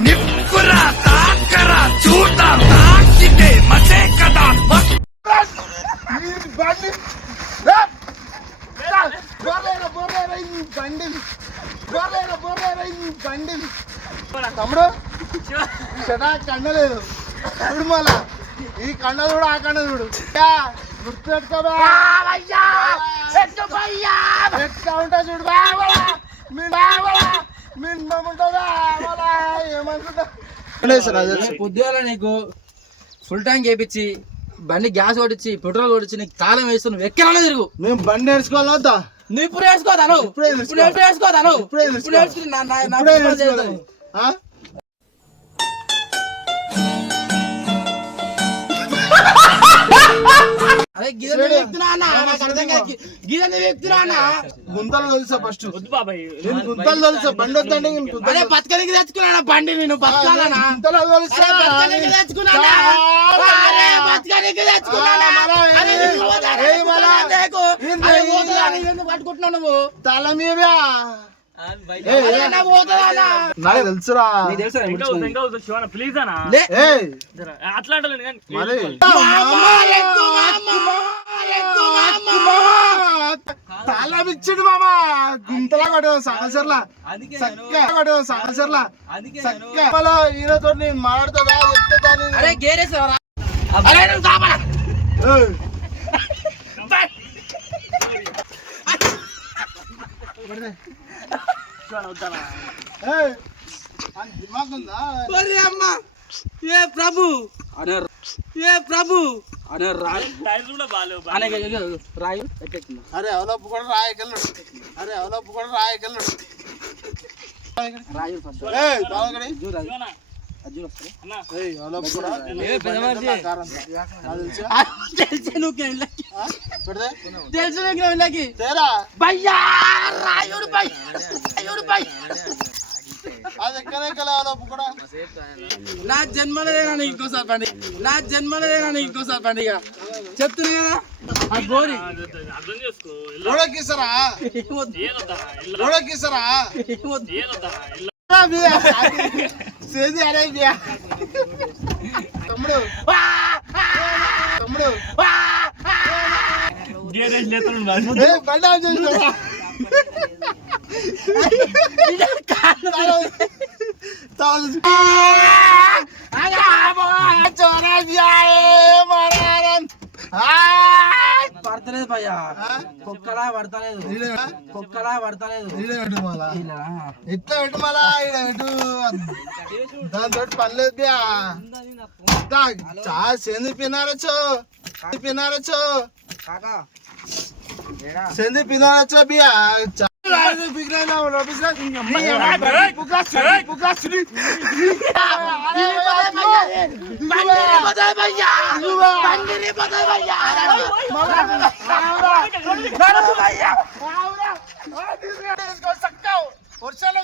నిప్పురా తాకరా చూద్దాం తాకితే మసే కదా తమ్ముడు కండలేదు చూడు మళ్ళా ఈ కండ చూడు ఆ కండ చూడు గుర్తుపెట్టుకోబా ఉంటా చూడు పొద్దుగాల నీకు ఫుల్ ట్యాంక్ వేయించి బండి గ్యాస్ కొట్టించి పెట్రోల్ కొట్టించి నీకు తాళం వేస్తూ నువ్వు ఎక్కడైనా తిరుగు. మేము బండి నేర్చుకోవాలి వద్దా? నువ్వు ఇప్పుడు వేసుకోదాను అరే గీదని వ్యక్తున్నా నాకు అర్థం కాదు. గీదని వ్యక్తున్నా గుంతలు తెలుసా ఫస్ట్ గుంతలు తెలుసా బండి వద్దండి అరే బతకనికి తెచ్చుకున్నా బండి నేను బతకాలనా తెచ్చుకున్నా పట్టుకుంటున్నావు నువ్వు తల మీద నాకు తెలుసురా ప్లీజ్ అన్నా అట్లా తాళం ఇచ్చిండు మామ గుంతలా కొట్టు సంవత్సరంలా సంవత్సరంలా ఈయనతో నేను మాట్లాడుతుందా చెప్తా అరే గేరేసావరా ఏ ప్రభు అనే రాయు అరే అవలప్పు కూడా రాయగలడు రాయు తెలుసు నా జన్మలేనా ఇంకోసారి పండుగ చెప్తున్నా కదా ఆ గోరి తమ్ముడు పడతలేదు భయ్యా కుక్కలా పడతలేదు ఎట్లా పెట్టు మళ్ళా దాంతో పనిలేదు బియా చాలా సెంది పినారచ్చు బియా వర్షాలు